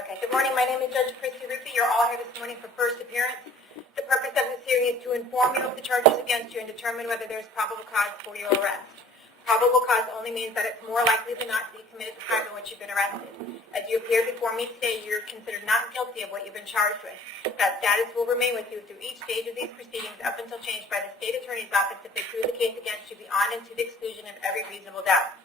Okay, good morning. My name is Judge Ruppe. You're all here this morning for first appearance. The purpose of this hearing is to inform you of the charges against you and determine whether there's probable cause for your arrest. Probable cause only means that it's more likely than not to be committed the crime in which you've been arrested. As you appear before me today, you're considered not guilty of what you've been charged with. That status will remain with you through each stage of these proceedings up until changed by the State Attorney's Office if they prove the case against you beyond and to the exclusion of every reasonable doubt.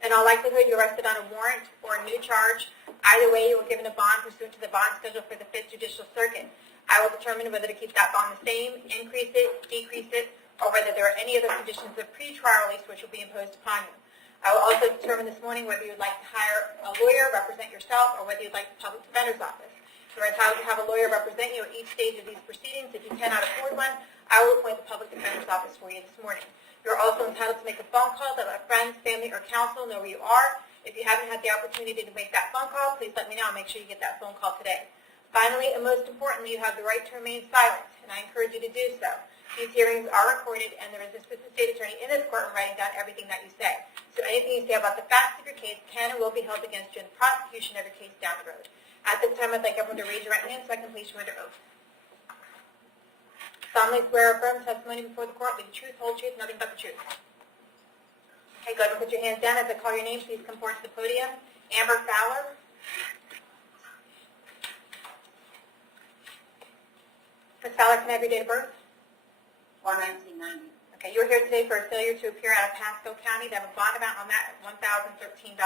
In all likelihood, you're arrested on a warrant or a new charge. Either way, you will given a bond pursuant to the bond schedule for the 5th Judicial Circuit. I will determine whether to keep that bond the same, increase it, decrease it, or whether there are any other conditions of pre-trial release which will be imposed upon you. I will also determine this morning whether you'd like to hire a lawyer, represent yourself, or whether you'd like the Public Defender's Office. You're entitled to have a lawyer represent you at each stage of these proceedings. If you cannot afford one, I will appoint the Public Defender's Office for you this morning. You're also entitled to make a phone call to let friends, family, or counsel know where you are. If you haven't had the opportunity to make that phone call, please let me know. I'll make sure you get that phone call today. Finally, and most importantly, you have the right to remain silent, and I encourage you to do so. These hearings are recorded, and there is an assistant state attorney in this courtroom writing down everything that you say. So anything you say about the facts of your case can and will be held against you in the prosecution of your case down the road. At this time, I'd like everyone to raise your right hand so I can place you under oath. Solemnly swear or affirm testimony before the court will be the truth, whole truth, nothing but the truth. Okay, go ahead and put your hands down. As I call your name, please come forward to the podium. Amber Fowler. Ms. Fowler, can I have your date of birth? 1990. Okay, you're here today for a failure to appear out of Pasco County. They have a bond amount on that at $1,013.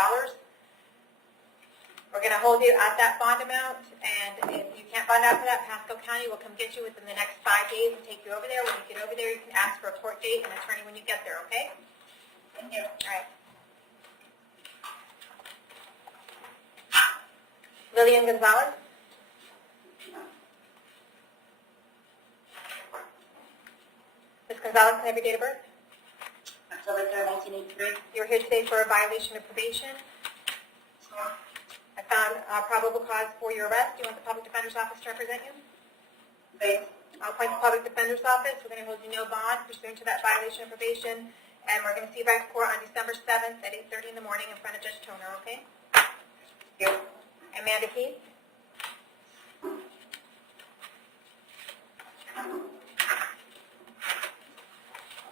We're going to hold you at that bond amount, and if you can't bond out for that, Pasco County will come get you within the next 5 days and take you over there. When you get over there, you can ask for a court date and an attorney when you get there, okay? Thank you. All right. Lillian Gonzalez. Ms. Gonzalez, can I have your date of birth? October 3rd, 1983. You're here today for a violation of probation. I found probable cause for your arrest. Do you want the Public Defender's Office to represent you? Thanks. I'll appoint the Public Defender's Office. We're going to hold you no bond pursuant to that violation of probation, and we're going to see you back in court on December 7th at 8:30 in the morning in front of Judge Toner, okay? Here. Amanda Keith?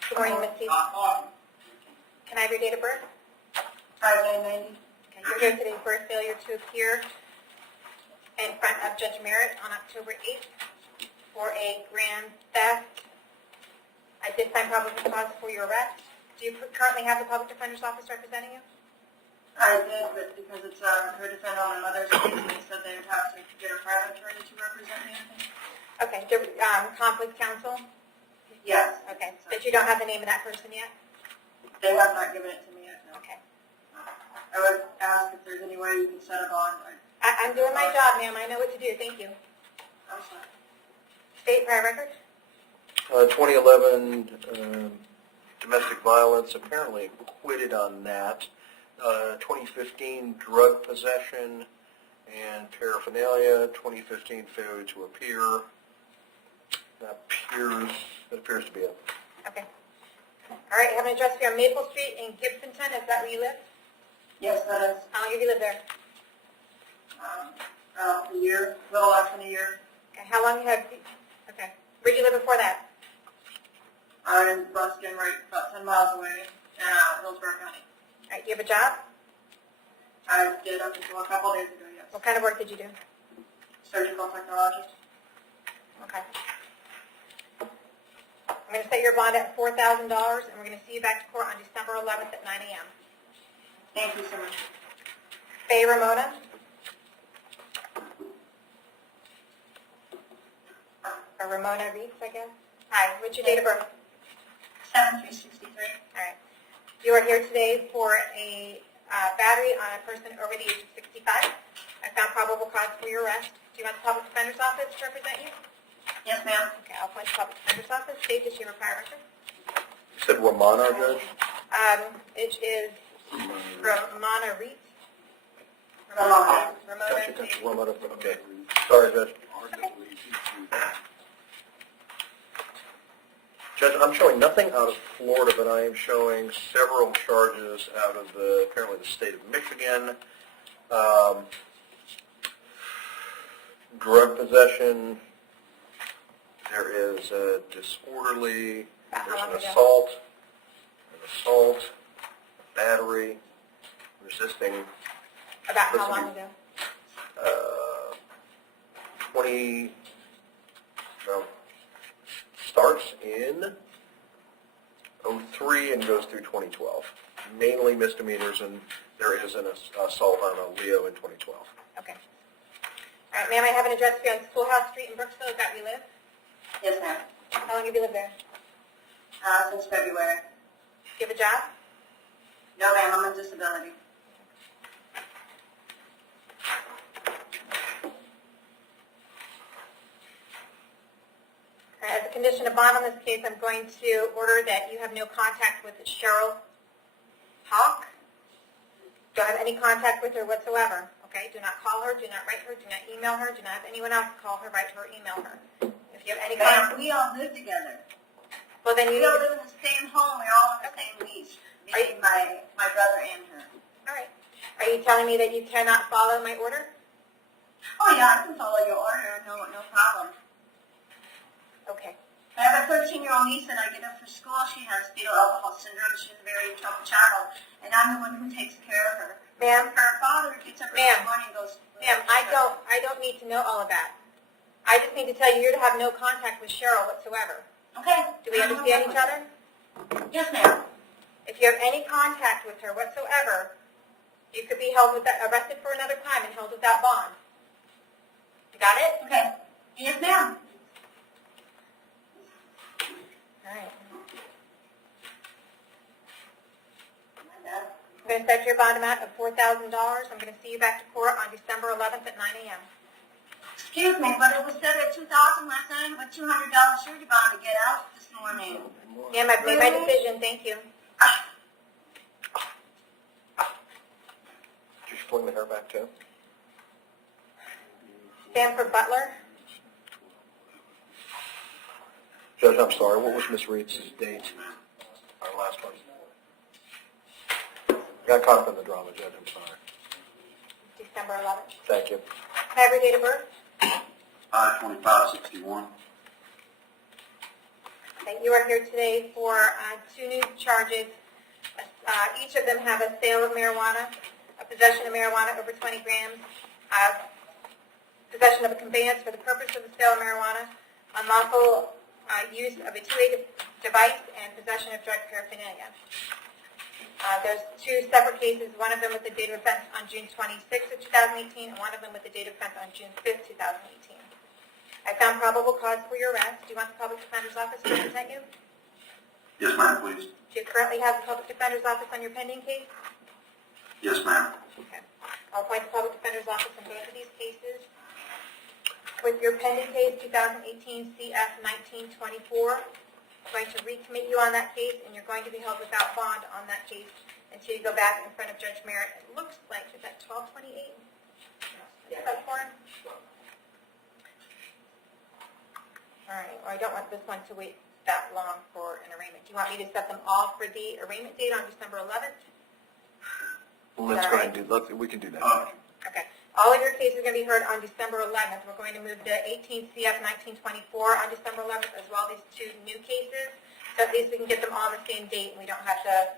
Good morning, Ms. Keith. Can I have your date of birth? 5990. Okay, you're here today for a failure to appear in front of Judge Merritt on October 8th for a grand theft. I did find probable cause for your arrest. Do you currently have the Public Defender's Office representing you? I did, but because it's her defend on my mother's case, they said they would have to get a private attorney to represent me. Okay, conflict counsel? Yes. Okay, but you don't have the name of that person yet? They have not given it to me yet, no. Okay. I would ask if there's any way you can set a bond. I'm doing my job, ma'am. I know what to do. Thank you. I'm sorry. State prior record? 2011 domestic violence, apparently acquitted on that. 2015 drug possession and paraphernalia. 2015 failure to appear. That appears to be it. Okay. All right, I have an address here on Maple Street in Gibsonton. Is that where you live? Yes, that is. How long have you lived there? A year, a little less than a year. Okay, how long have you, okay. Where did you live before that? I'm in Ruskin, right about 10 miles away, Hillsborough County. All right, do you have a job? I did up until a couple days ago, yes. What kind of work did you do? Surgical technologist. Okay. I'm going to set your bond at $4,000, and we're going to see you back to court on December 11th at 9 a.m. Thank you so much. Faye Ramona? Or Ramona Reeds, I guess. Hi, what's your date of birth? 7363. All right. You are here today for a battery on a person over the age of 65. I found probable cause for your arrest. Do you want the Public Defender's Office to represent you? Yes, ma'am. Okay, I'll appoint the Public Defender's Office. State that you have a prior record. You said Romana, Judge? It is Ramona Reeds. Ramona. Ramona. Romana, okay. Sorry, Judge. Judge, I'm showing nothing out of Florida, but I am showing several charges out of apparently the state of Michigan. drug possession, there is a disorderly, there's an assault, battery, resisting, About how long ago? 20, no, starts in 03 and goes through 2012. Mainly misdemeanors, and there is an assault on a Leo in 2012. Okay. All right, ma'am, I have an address for you on Schoolhouse Street in Brooksville. Is that where you live? Yes, ma'am. How long have you lived there? Since February. Do you have a job? No, ma'am, I'm on disability. All right, as a condition of bond on this case, I'm going to order that you have no contact with Cheryl Hawk. Don't have any contact with her whatsoever. Okay, do not call her, do not write her, do not email her, do not have anyone else call her, write her, or email her. If you have any Ma'am, contact, we all live together. well then you We need all to, live in the same home. We're all on the same lease. Me, my brother, and her. all right. Are you telling me that you cannot follow my order? Oh, yeah, I can follow your order. No problem. Okay. I have a 13-year-old niece, and I get her for school. She has fetal alcohol syndrome. She's a very troubled child, and I'm the one who takes care of her. Ma'am? Her father gets up in the morning and goes, Ma'am, I don't need to know all of that. I just need to tell you you're to have no contact with Cheryl whatsoever. Okay. Do we understand each other? Yes, ma'am. If you have any contact with her whatsoever, you could be held arrested for another crime and held without bond. You got it? Okay. Yes, ma'am. All right. I'm going to set your bond amount of $4,000. I'm going to see you back to court on December 11th at 9 a.m. Excuse me, but it was set at $2,000 last night with $200 surety bond to get out this morning. Ma'am, I've made my decision. Thank you. Did you fling the hair back too? Stanford Butler. Judge, I'm sorry. What was Miss Reed's date? Our last one. Got caught up in the drama, Judge. I'm sorry. December 11th. Thank you. Can I have your date of birth? 2561. That you are here today for two new charges. Each of them have a sale of marijuana, a possession of marijuana over 20 grams, possession of a conveyance for the purpose of the sale of marijuana, unlawful use of a two-way device, and possession of drug paraphernalia. There's two separate cases, one of them with the date of offense on June 26th of 2018, and one of them with the date of offense on June 5th, 2018. I found probable cause for your arrest. Do you want the public defender's office to represent you? Yes, ma'am, please. Do you currently have the public defender's office on your pending case? Yes, ma'am. Okay. I'll appoint the public defender's office in both of these cases. With your pending case, 2018 CF 1924, I'm going to recommit you on that case, and you're going to be held without bond on that case until you go back in front of Judge Merritt. It looks like, is that 1228? Is that for him? All right, well, I don't want this one to wait that long for an arraignment. Do you want me to set them all for the arraignment date on December 11th? Let's go ahead and we can do that. Okay. All of your cases are going to be heard on December 11th. We're going to move the 18 CF 1924 on December 11th, as well as these two new cases. So at least we can get them all on the same date, and we don't have to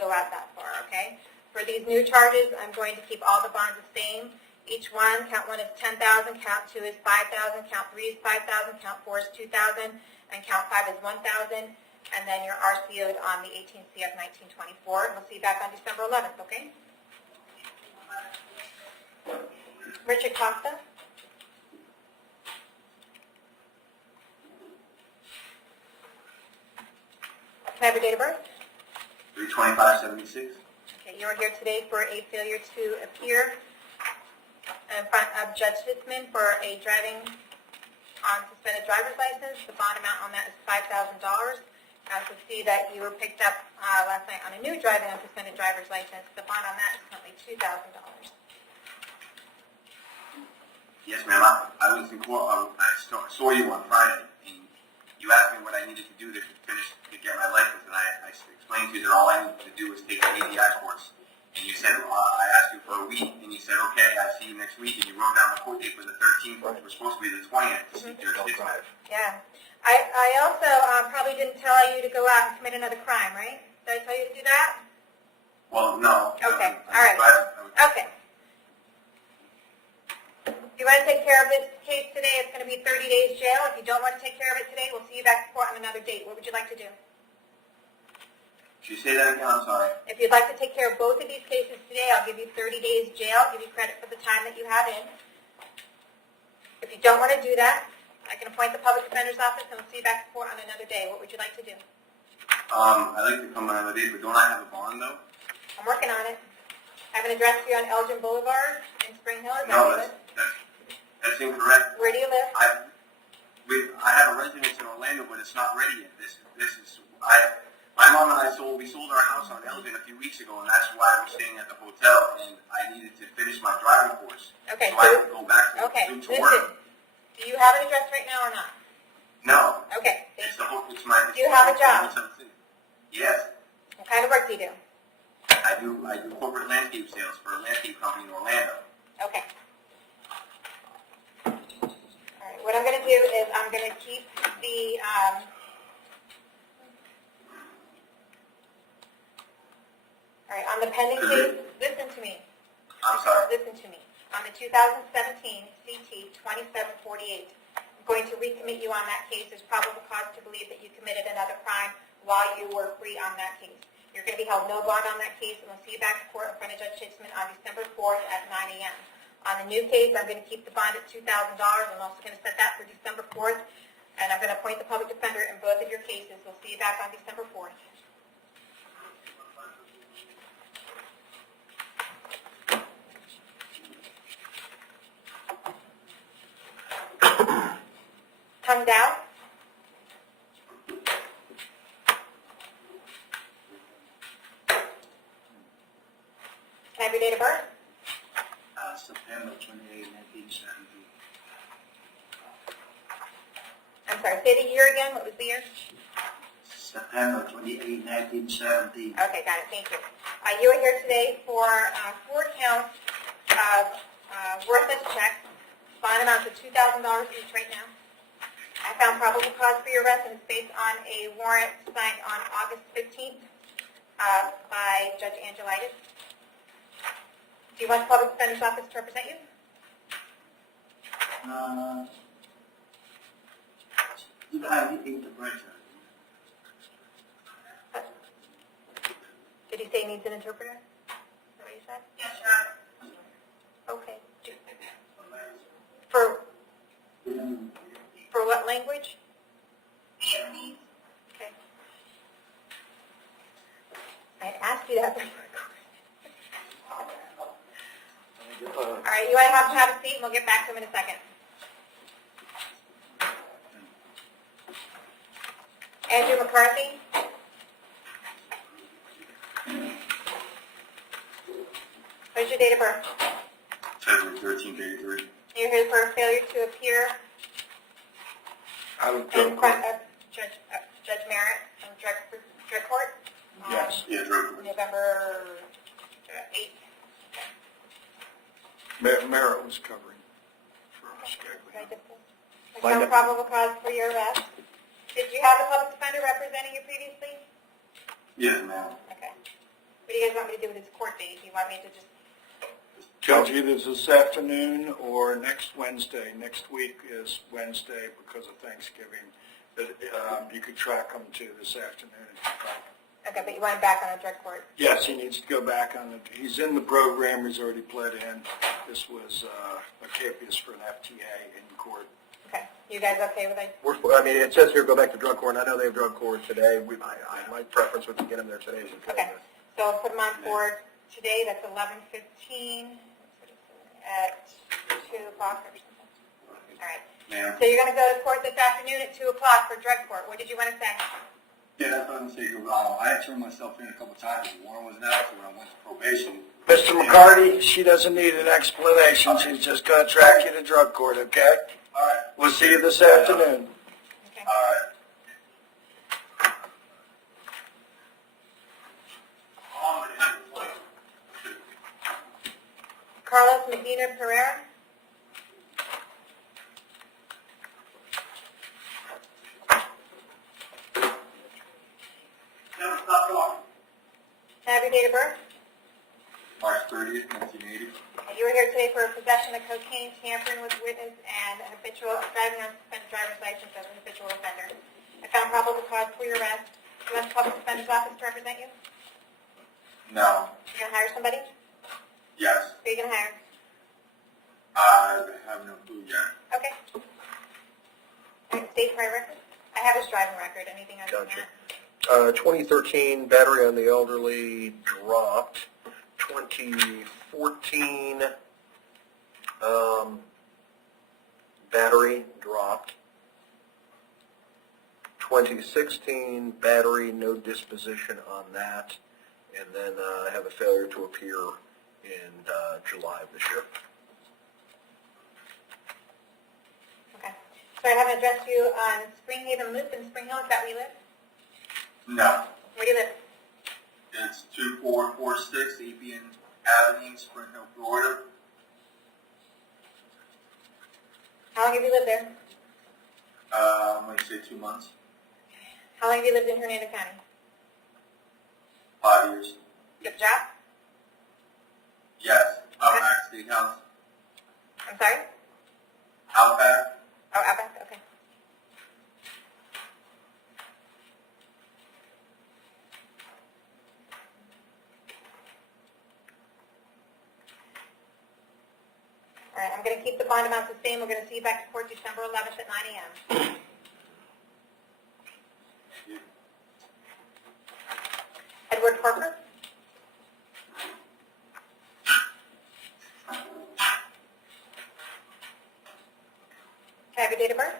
go out that far, okay? For these new charges, I'm going to keep all the bonds the same. Each one, count 1 is 10,000, count 2 is 5,000, count 3 is 5,000, count 4 is 2,000, and count 5 is 1,000. And then you're RCO'd on the 18 CF 1924. And we'll see you back on December 11th, okay? Richard Costa. Can I have your date of birth? 32576. Okay, you are here today for a failure to appear in front of Judge Hitzman for a driving on suspended driver's license. The bond amount on that is $5,000. I also see that you were picked up last night on a new driving on suspended driver's license. The bond on that is currently $2,000. Yes, ma'am. I was in court. I saw you on Friday, and you asked me what I needed to do to get my license, and I explained to you that all I needed to do was take the ADI course And you said, I asked you for a week, and you said, okay, I see you next week, and you wrote down the court date for the 13th, which was supposed to be the 20th to seek jurisdiction. Yeah. I also probably didn't tell you to go out and commit another crime, right? Did I tell you to do that? Well, no. Okay, I all right. was- Okay. If you want to take care of this case today, it's going to be 30 days jail. If you don't want to take care of it today, we'll see you back in court on another date. What would you like to do? Should you say that again? I'm sorry. If you'd like to take care of both of these cases today, I'll give you 30 days jail. I'll give you credit for the time that you have in. If you don't want to do that, I can appoint the public defender's office and we'll see you back in court on another day. What would you like to do? I'd like to come on another day, but don't I have a bond, though? I'm working on it. I have an address for you on Elgin Boulevard in Spring Hill. Is that No, where you live? that's incorrect. Where do you live? I have a residence in Orlando, but it's not ready yet. My mom and we sold our house on Elgin a few weeks ago, and that's why we're staying at the hotel, and I needed to finish my driving course. Okay. So I have to go back to Listen. work. Do you have an address right now or not? No. Okay. It's Thank you. it's my... Do you have a job? Yes. What kind of work do you do? I do corporate landscape sales for a landscape company in Orlando. Okay. All right. What I'm going to do is I'm going to keep the... all right. On the pending case, listen to me. I'm sorry. Listen to me. On the 2017 CT 2748, I'm going to recommit you on that case. There's probable cause to believe that you committed another crime while you were free on that case. You're going to be held no bond on that case, and we'll see you back in court in front of Judge Hitzman on December 4th at 9 a.m. On the new case, I'm going to keep the bond at $2,000. I'm also going to set that for December 4th, and I'm going to appoint the public defender in both of your cases. We'll see you back on December 4th. Tongue down. Can I have your date of birth? September 28, 1970. I'm sorry, say the year again. What was the year? September 28, 1970. Okay, got it. Thank you. You are here today for 4 counts of worthless checks, bond amounts of $2,000 each right now. I found probable cause for your arrest, and it's based on a warrant signed on August 15th by Judge Angelitis. Do you want the public defender's office to represent you? You have the interpreter. Did he say he needs an interpreter? Is that what you said? Yes, Your Honor. Okay. For what language? Vietnamese. Okay. I had asked you that before. All right, you want to have a seat, and we'll get back to him in a second. Andrew McCarthy. What's your date of birth? February 13th, 83. You're here for a failure to appear in front of Judge Merritt in drug court? Yes. Yeah, drug. November 8th. Merritt was covering for scheduling. There's no probable cause for your arrest. Did you have a public defender representing you previously? Yes, ma'am. Okay. What do you guys want me to do with this court date? Do you want me to just... Judge, either this afternoon or next Wednesday. Next week is Wednesday because of Thanksgiving. But you could track him to this afternoon. Okay, but you want him back on a drug court? Yes, he needs to go back on it. He's in the program. He's already pled in. This was a capias for an FTA in court. Okay. You guys okay with it? I mean, it says here go back to drug court, and I know they have drug court today. My preference would be to get them there today. Okay. So I'll put them on for today. That's 11:15 at 2 o'clock or something. All right. Ma'am. So you're going to go to court this afternoon at 2 o'clock for drug court. What did you want to say? Yeah, that's what I'm saying. I had turned myself in a couple times. The warrant wasn't out, so when I went to probation. Mr. McCarty, she doesn't need an explanation. She's just going to track you to drug court, okay? All right. We'll see you this afternoon. Okay. All right. Carlos Medina Pereira. No, stop talking. Can I have your date of birth? March 30th, 1980. You were here today for possession of cocaine, tampering with witness, and habitual driving on suspended driver's license as a habitual offender. I found probable cause for your arrest. Do you want the public defender's office to represent you? No. You're going to hire somebody? Yes. Who are you going to hire? I have no clue yet. Okay. State prior record? I have his driving record. Anything other than Gotcha. that? 2013 battery on the elderly dropped. 2014 battery dropped. 2016 battery, no disposition on that. And then I have a failure to appear in July of this year. Okay. So I haven't addressed you on Spring Haven Loop in Spring Hill. Is that where you live? No. Where do you live? It's 2446 Apian Avenue, Spring Hill, Florida. How long have you lived there? I'm going to say 2 months. How long have you lived in Hernando County? 5 years. You have a job? Yes. Outback Steakhouse. I'm sorry? Outback. Oh, Outback? Okay. All right, I'm going to keep the bond amount the same. We're going to see you back to court December 11th at 9 a.m. Edward Parker? Can I have your date of birth?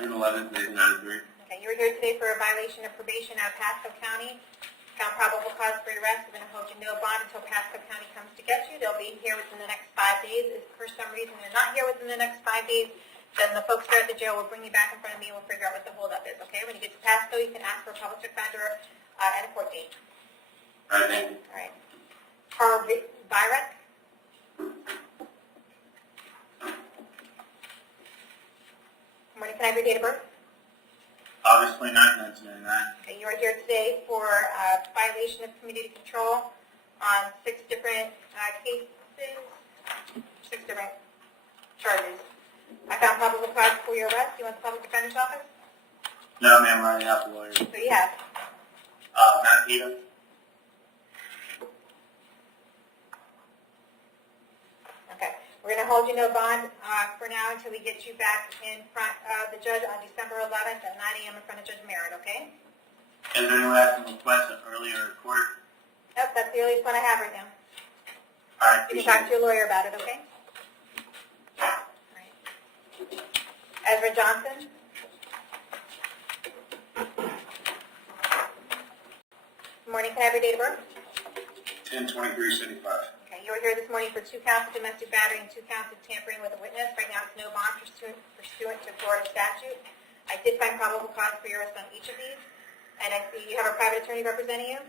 June 11th, 1993. Okay, you were here today for a violation of probation out of Pasco County. Found probable cause for your arrest. We're going to hold you no bond until Pasco County comes to get you. They'll be here within the next 5 days. If for some reason they're not here within the next 5 days, then the folks there at the jail will bring you back in front of me and we'll figure out what the holdup is, okay? When you get to Pasco, you can ask for a public defender and a court date. All right, thank you. All right. Carl Byrek? Morning, can I have your date of birth? August 29th, 1999. Okay, you are here today for violation of community control on 6 different cases, 6 different charges. I found probable cause for your arrest. You want the public defender's office? No, ma'am, I already have the lawyer. Who do you have? Matt Peter. Okay. We're going to hold you no bond for now until we get you back in front of the judge on December 11th at 9 a.m. in front of Judge Merritt, okay? Is there anyone that can request an earlier court? Nope, that's the earliest one I have right now. All right, You can appreciate talk to your lawyer about it, okay? All right. Ezra Johnson? Good morning, can I have your date of birth? 10/23/75. Okay, you were here this morning for 2 counts of domestic battery and 2 counts of tampering with a witness. Right now it's no bond pursuant to Florida statute. I did find probable cause for your arrest on each of these. And I see you have a private attorney representing you?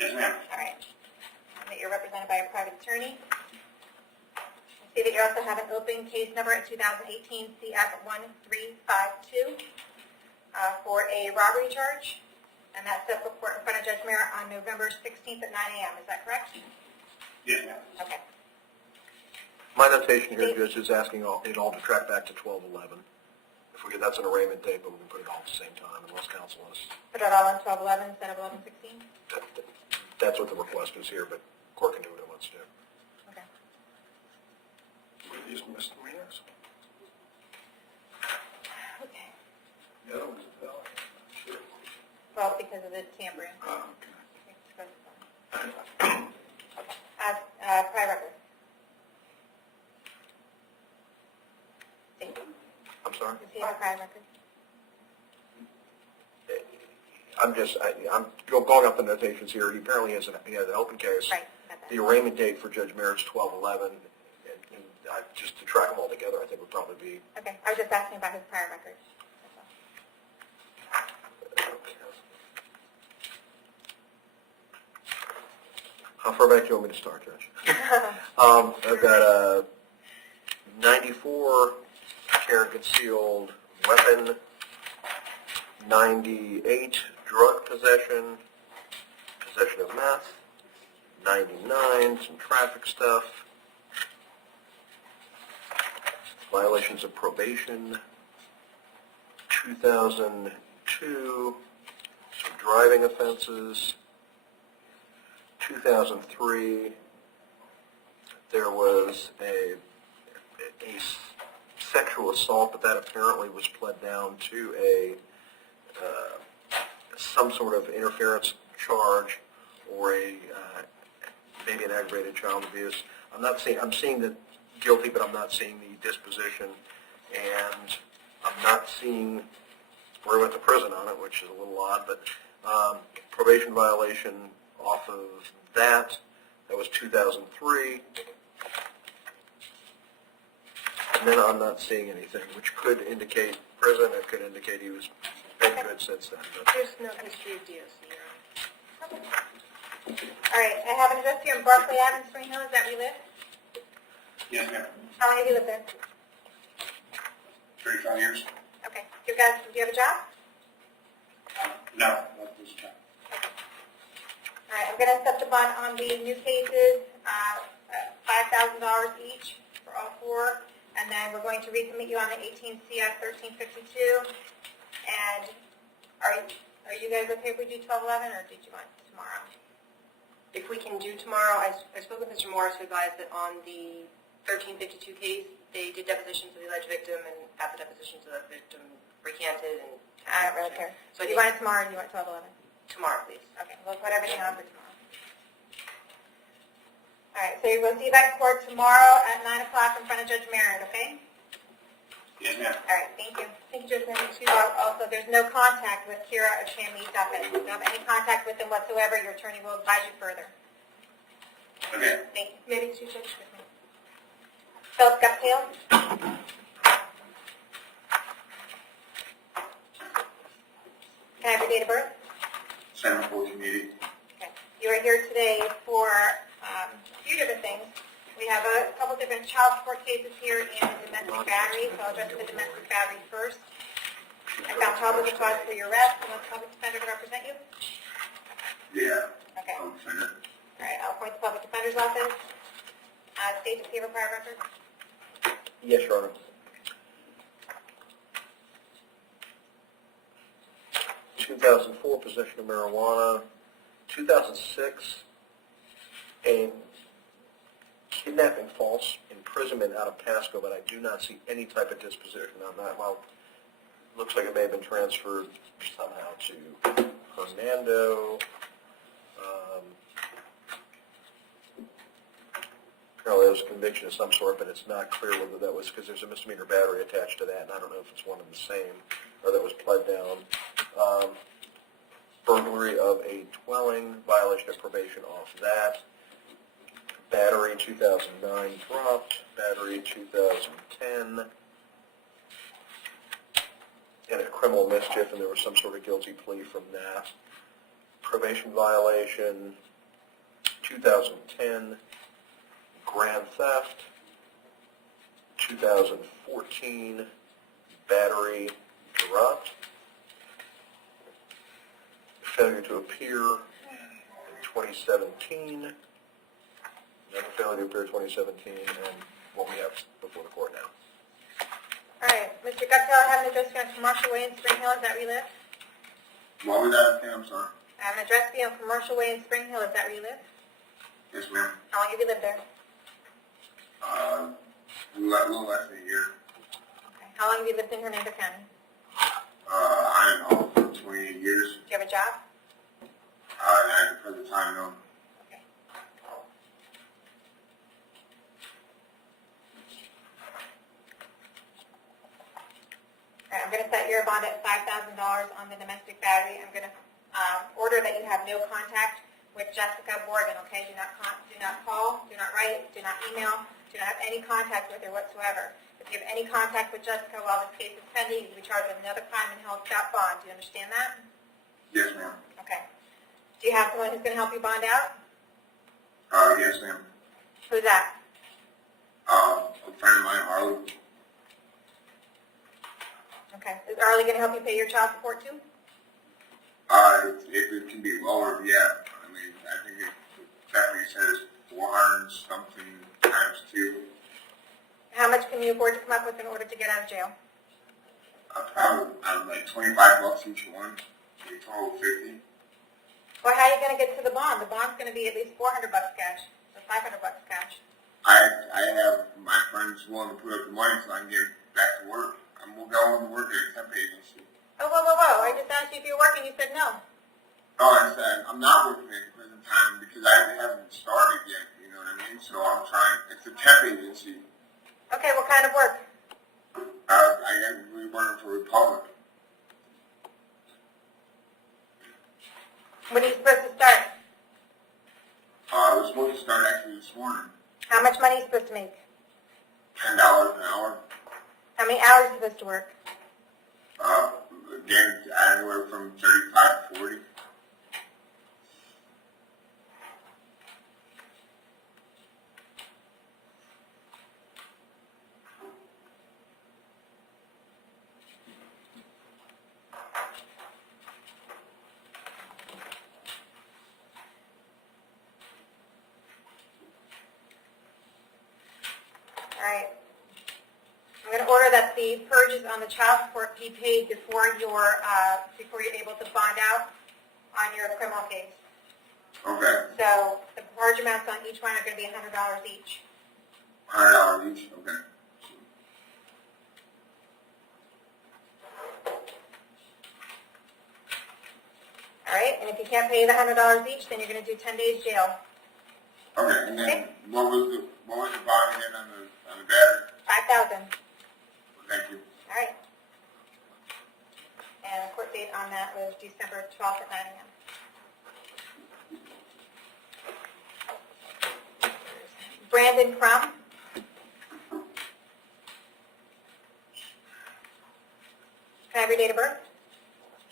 Yes, ma'am. All right. And that you're represented by a private attorney. I see that you also have an open case number in 2018 CF1352 for a robbery charge. And that's set for court in front of Judge Merritt on November 16th at 9 a.m. Is that correct? Yes, ma'am. Okay. My notation here, Judge, is asking it all to track back to 12/11. If we could, that's an arraignment date, but we can put it all at the same time, unless counsel is. Put it all on 12/11 instead of 11/16? That's what the request is here, but court can do what it wants to do. Okay. Were these misdemeanors? Okay. Yeah, it was a felony. Sure. Well, because of the tampering. Oh, Prior record. Thank you. I'm sorry? Does he have a prior record? I'm going up the notations here. He apparently has an open case. Right. Got that. The arraignment date for Judge Merritt's 12/11, and just to track them all together, I think would probably be. Okay. I was just asking about his prior record. That's all. How far back do you want me to start, Judge? I've got a 94 carry concealed weapon, 98 drug possession, possession of meth, 99 some traffic stuff, violations of probation, 2002 some driving offenses, 2003 there was a sexual assault, but that apparently was pled down to a some sort of interference charge or a maybe an aggravated child abuse. I'm seeing the guilty, but I'm not seeing the disposition, and I'm not seeing where we went to prison on it, which is a little odd. But probation violation off of that was 2003. And then I'm not seeing anything, which could indicate prison. It could indicate he was been good since then. But There's no history of DOC. All right, I have an address here in Barclay Ave in Spring Hill. Is that where you live? Yes, ma'am. How long have you lived there? 35 years? Okay. Do you have a job? No, not this time. All right, I'm going to set the bond on the new cases, $5,000 each for all four, and then we're going to recommit you on the 18 CF 1352. And are you guys okay if we do 1211, or did you want tomorrow? If we can do tomorrow, I spoke with Mr. Morris, who advised that on the 1352 case, they did depositions of the alleged victim, and at the depositions of the victim recanted. And I don't really care. So Do you want it tomorrow, or do you want 1211? tomorrow, please. Okay, we'll put everything on for tomorrow. All right, so we'll see you back in court tomorrow at 9 o'clock in front of Judge Merritt, okay? Yes, ma'am. All right, thank you. Thank you, Judge Merritt. Also, there's no contact with Kira or Shanley Duffin. If you don't have any contact with them whatsoever, your attorney will advise you further. Okay. Thank you. Maybe two Judge with me. Philip Guptail? Can I have your date of birth? 7/14/80. Okay. You are here today for a few different things. We have a couple different child support cases here and domestic battery, so I'll address the domestic battery first. I found probable cause for your arrest. You want the public defender to represent you? Yeah. Okay. I'll send it. All right, I'll appoint the public defender's office. State the favor prior record. yes, Your Honor. (2004) possession of marijuana. 2006, a kidnapping, false imprisonment out of Pasco, but I do not see any type of disposition on that. Well, looks like it may have been transferred somehow to Hernando. Apparently there was a conviction of some sort, but it's not clear whether that was because there's a misdemeanor battery attached to that, and I don't know if it's one and the same, or that was pled down. Burglary of a dwelling, violation of probation off that. Battery 2009 dropped. Battery 2010. And a criminal mischief, and there was some sort of guilty plea from that. Probation violation 2010. Grand theft 2014. Battery dropped. Failure to appear in 2017. Another failure to appear in 2017, and what we have before the court now. All right, Mr. Guptail, I have an address here on Commercial Way in Spring Hill. Is that where you live? What was that again? I'm sorry. I have an address here on Commercial Way in Spring Hill. Is that where you live? Yes, ma'am. How long have you lived there? A little less than a year. Okay. How long have you lived in Hernando County? I don't know, for 28 years. Do you have a job? At the present time, no. Okay. All right, I'm going to set your bond at $5,000 on the domestic battery. I'm going to order that you have no contact with Jessica Morgan, okay? Do not call, do not write, do not email, do not have any contact with her whatsoever. If you have any contact with Jessica while this case is pending, you'll be charged with another crime and held without bond. Do you understand that? Yes, ma'am. Okay. Do you have someone who's going to help you bond out? Yes, ma'am. Who's that? A friend of mine, Harley. Okay. Is Arlie going to help you pay your child support too? If it can be lower, yeah. I mean, I think Stephanie says 400 something times 2. How much can you afford to come up with in order to get out of jail? Probably like $25 each one. So total 50. Well, how are you going to get to the bond? The bond's going to be at least $400 cash, or $500 cash. I have my friends willing to put up the money so I can get back to work. I'm going to work at a temp agency. Oh, whoa, whoa, whoa. I just asked you if you were working. You said no. No, I said I'm not working at the present time because I haven't started yet. You know what I mean? So I'm trying. It's a temp agency. Okay, what kind of work? I am working for Republic. When are you supposed to start? I was supposed to start actually this morning. How much money are you supposed to make? $10 an hour. How many hours are you supposed to work? Again, anywhere from 35 to 40. All right. I'm going to order that the purges on the child support be paid before you're able to bond out on your criminal case. Okay. So the purge amounts on each one are going to be $100 each. $100 each. Okay. All right, and if you can't pay the $100 each, then you're going to do 10 days jail. Okay. And then Okay. what was the bond again on the battery? $5,000. Thank you. All right. And the court date on that was December 12th at 9 a.m. Brandon Crum. Can I have your date of birth?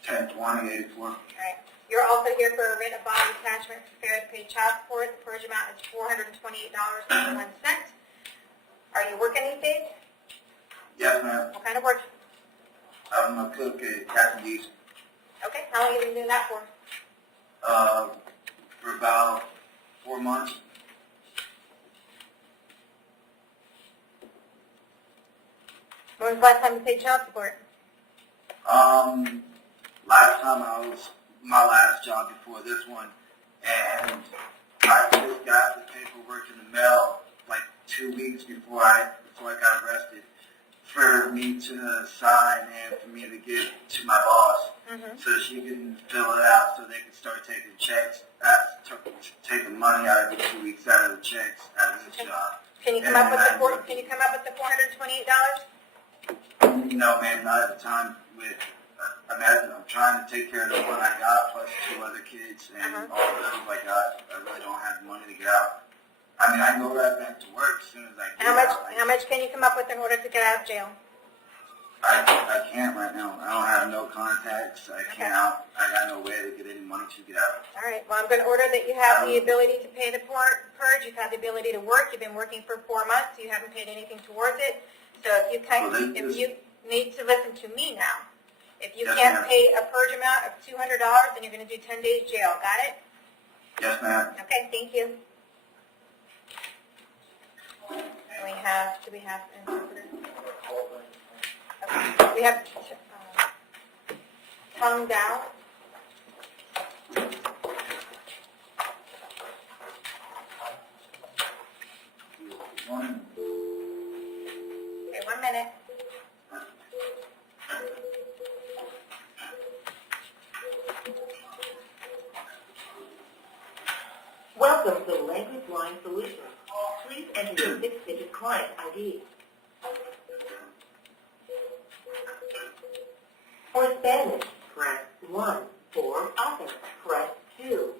10/20/84. All right. You're also here for a writ of bond attachment for failure to pay child support. The purge amount is $428.01. Are you working these days? Yes, ma'am. What kind of work? I'm a cook at Captain D's. Okay. How long have you been doing that for? For about 4 months. When was the last time you paid child support? Last time I was my last job before this one, and I just got the paperwork in the mail like 2 weeks before I got arrested for me to sign and for me to give to my boss so she can fill it out so they can start taking checks, taking money out of the 2 weeks out of the checks out of this job. Can you come up with the $428? No, man, not at the time. I'm trying to take care of the one I got, plus 2 other kids, and all the others I got. I really don't have the money to get out. I mean, I can go right back to work as soon as I get out. How much can you come up with in order to get out of jail? I can't right now. I don't have no contacts. I can't out. I got no way to get any money to get out. All right. Well, I'm going to order that you have the ability to pay the purge. You've had the ability to work. You've been working for 4 months. So you haven't paid anything towards it. So if you need to listen to me now. If you can't pay a purge amount of $200, then you're going to do 10 days jail. Got it? Yes, ma'am. Okay. Thank you. Do we have an interpreter? Okay. We have tongue down. Okay, 1 minute. Welcome to Language Line Solutions. Please enter your 6-digit client ID. For Spanish, press 1. For Office, press 2.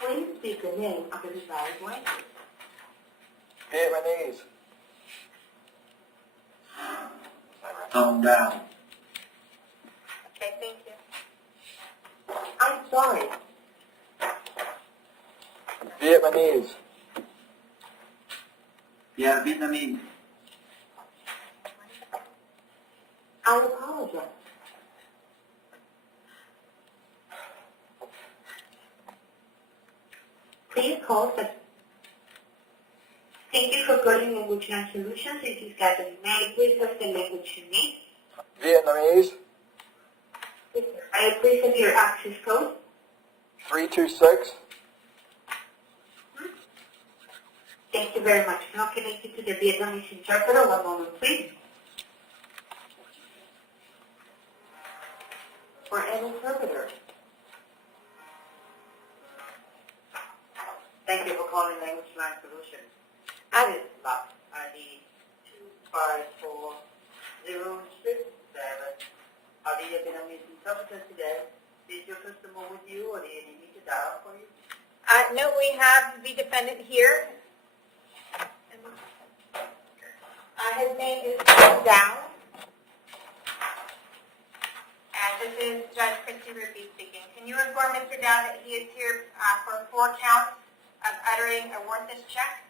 Please speak the name of the desired language. Vietnamese. Thumb down. Okay, thank you. I'm sorry. Vietnamese. Vietnamese. Yeah, Vietnamese. I apologize. Please call the... Thank you for calling Language Line Solutions. This is Catherine. May I please have the language you need? Vietnamese. Yes, sir. May I please have your access code? 326. Thank you very much. Now connected to the Vietnamese interpreter. One moment, please. For an interpreter. Thank you for calling Language Line Solutions. This is box ID 254067. Are the Vietnamese interpreter today? Is your customer with you or do you need me to dial for you? No, we have the defendant here. His name is Dow. And this is Judge Christy Ruppe speaking. Can you inform Mr. Dow that he is here for 4 counts of uttering a worthless check?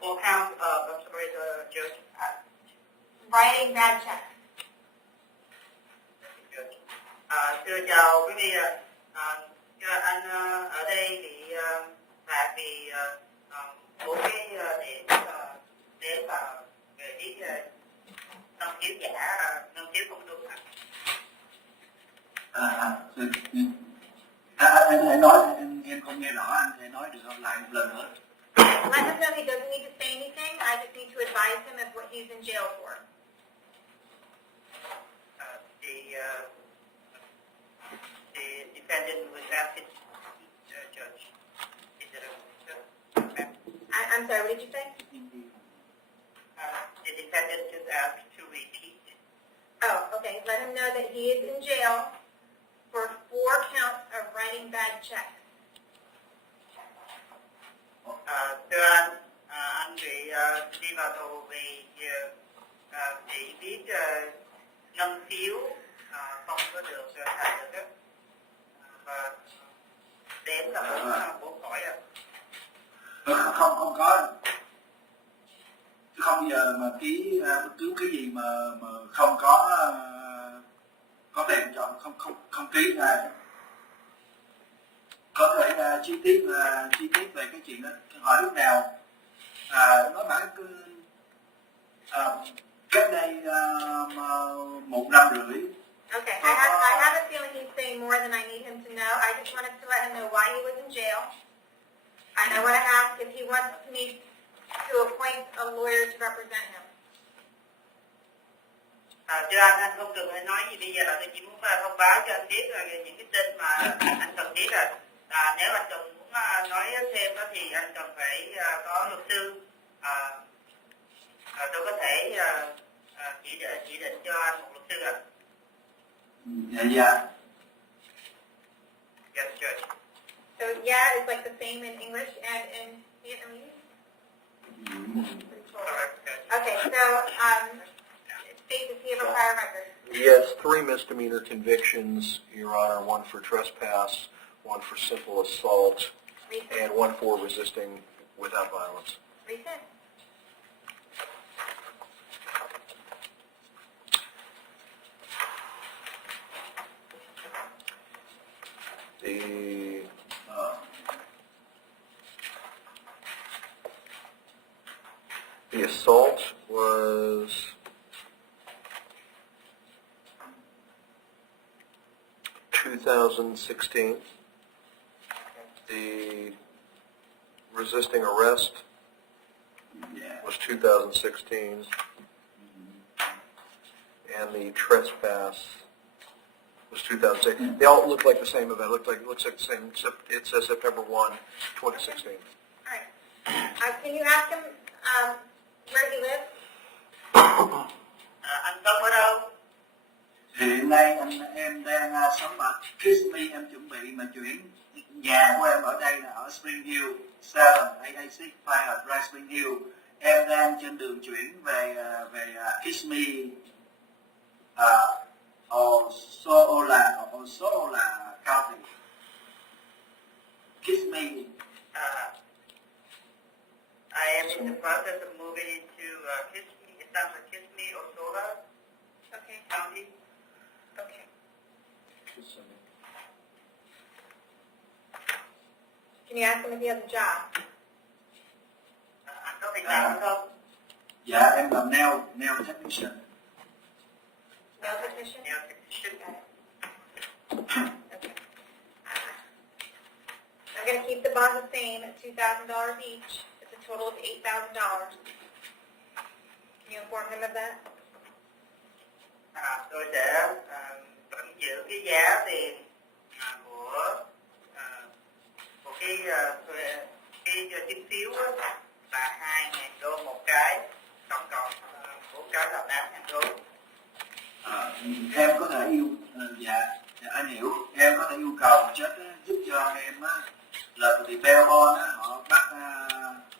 4 counts of, I'm sorry, the judge. Writing bad checks. Thưa chào quý vị ạ. Anh ở đây bị phạt vì một cái để mà về viết năng khiếu giả, năng khiếu không đúng ạ. Anh hãy nói, em không nghe rõ, anh hãy nói được không? Lại một lần nữa. Let him know he doesn't need to say anything. I just need to advise him of what he's in jail for. The defendant was asked to judge. Is it a I'm sorry, what did you say? the defendant is asked to repeat. Oh, okay. Let him know that he is in jail for 4 counts of writing bad checks. Thưa anh bị đi vào tù vì bị viết ngân phiếu không có được thành được và đến là bốn khỏi ạ. Không có. Không giờ mà ký bất cứ cái gì mà không có tiền chọn không ký ra. Có thể chi tiết về cái chuyện đó, hỏi lúc nào nói bản cách đây 1 năm rưỡi. Okay, I have a feeling he's saying more than I need him to know. I just wanted to let him know why he was in jail. And I want to ask if he wants me to appoint a lawyer to represent him. Thưa anh không cần phải nói gì bây giờ là tôi chỉ muốn thông báo cho anh biết những cái tên mà anh cần biết nếu anh cần muốn nói thêm thì anh cần phải có luật sư. Tôi có thể chỉ định cho anh một luật sư ạ. Dạ. Yes, Judge. So yeah is like the same in English and in Vietnamese? Correct, Judge. Okay, so state, does he have a prior record? Yes, 3 misdemeanor convictions, Your Honor, 1 for trespass, 1 for simple assault, Recent? and 1 for resisting without violence. Recent? The assault was $2,016. The resisting arrest was 2016, and the trespass was 2006. They all look like the same event. Looks like the same, except it says September 1, 2016. All right. Can you ask him where he lives? Anh sống ở đâu? Hiện nay em đang sống ở Kissimmee, em chuẩn bị mà chuyển nhà của em ở đây là ở Spring Hill 7886 Fire Drive Spring Hill. Em đang trên đường chuyển về Kissimmee, Osceola County. Kiss Me. I am in the process of moving into Kiss Me. It sounds like Kiss Me or Sola Okay. County. Okay. Can you ask him if he has a job? Anh có việc làm không? Dạ, em làm nail technician. Nail technician? Nail technician. Got it. Okay. I'm going to keep the bond the same at $2,000 each. It's a total of $8,000. Can you inform him of that? Tôi sẽ vẫn giữ cái giá tiền của cái chứng phiếu á, là 2.000 đô một cái, tổng cộng 4 cái là 8.000 đô. Em có thể dạ anh hiểu, em có thể yêu cầu chết giúp cho em á, là vì bail bond á, họ bắt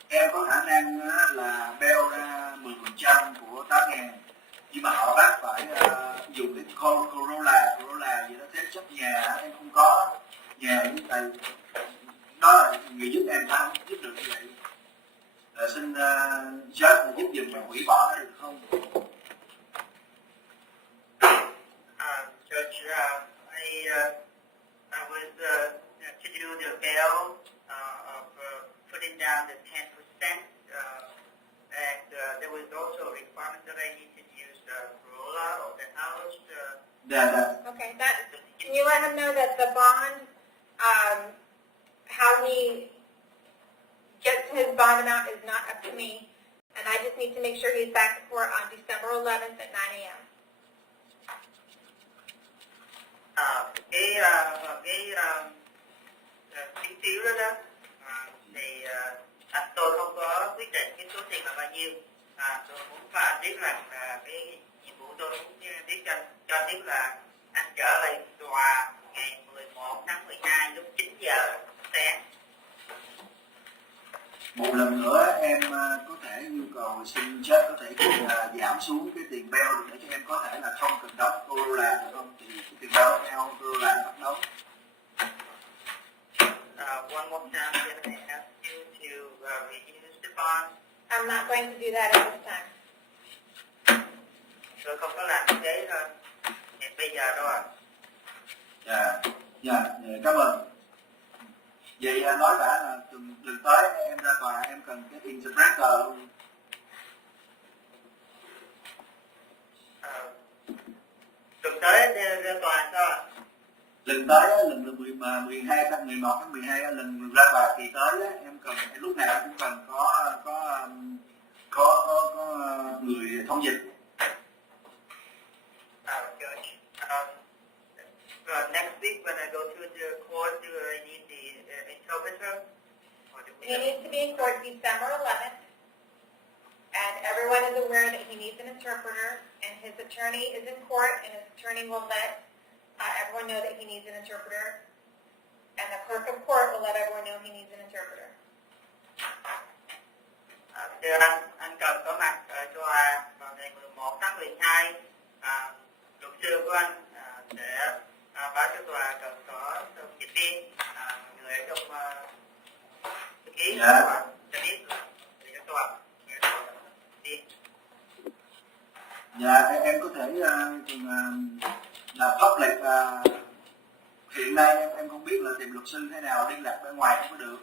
em có khả năng á, là bail ra 10% của 8.000, nhưng mà họ bắt phải dùng cái Corolla gì đó, thế chấp nhà em không có nhà như vậy, đó là người giúp em ta không giúp được như vậy. Xin judge giúp giùm mình hủy bỏ nó được không? Judge, I was to do the bail of putting down the 10%, and there was also a requirement that I need to use Corolla of the house. Okay. Can you let him know that the bond, how he gets his bond amount is not up to me, and I just need to make sure he's back to court on December 11th at 9 a.m. Cái phiếu đó thì tôi không có quyết định cái số tiền là bao nhiêu. Tôi muốn biết rằng cái nhiệm vụ tôi muốn biết cho biết là anh trở lại tòa ngày 11 tháng 12 lúc 9 giờ sáng. Một lần nữa em có thể yêu cầu xin judge có thể giảm xuống cái tiền bail để cho em có thể là không cần đóng Corolla được không? Thì cái tiền bail theo Corolla bắt đóng. One more time, I'm going to ask you to reduce the bond. I'm not going to do that at this time. Tôi không có làm như thế bây giờ đâu ạ. Dạ, cảm ơn. Vậy nói đã là lần tới em ra tòa em cần cái interpreter luôn. Tuần tới ra tòa sao ạ? Lần tới lần 12 tháng 11 tháng 12 lần ra tòa kỳ tới em cần lúc nào cũng cần có người thông dịch. Next week when I go to the court, do I need the interpreter? He needs to be in court December 11th, and everyone is aware that he needs an interpreter, and his attorney is in court, and his attorney will let everyone know that he needs an interpreter, and the clerk of court will let everyone know he needs an interpreter. Thưa anh cần có mặt ở tòa vào ngày 11 tháng 12. Luật sư của anh sẽ báo cho tòa cần có dịch viên, người ở trong ký cho tòa cho biết cho tòa. Dạ em có thể là public hiện nay em không biết là tìm luật sư thế nào, liên lạc bên ngoài không có được,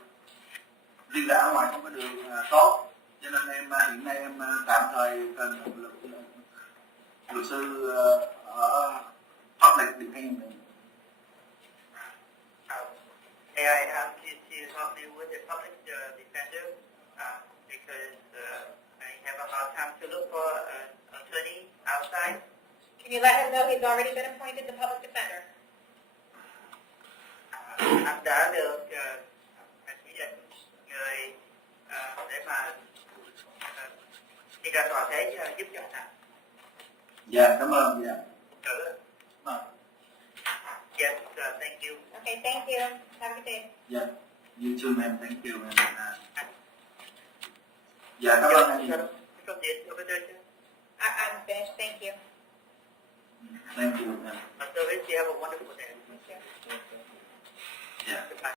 liên lạc ở ngoài không có được tốt, cho nên em hiện nay em tạm thời cần luật sư ở public defense. May I ask you to help me with the public defender because I have a hard time to look for an attorney outside. Can you let him know he's already been appointed the public defender? Anh đã được chỉ định người để mà đi ra tòa thế giúp cho anh. Dạ cảm ơn. Dạ. Yes, thank you. Okay, thank you. Have a good day. Dạ. You too, ma'am. Thank you, ma'am. Dạ cảm ơn anh. I'm finished. Thank you. Thank you, ma'am. So, you have a wonderful day. Thank you. Yeah. Goodbye.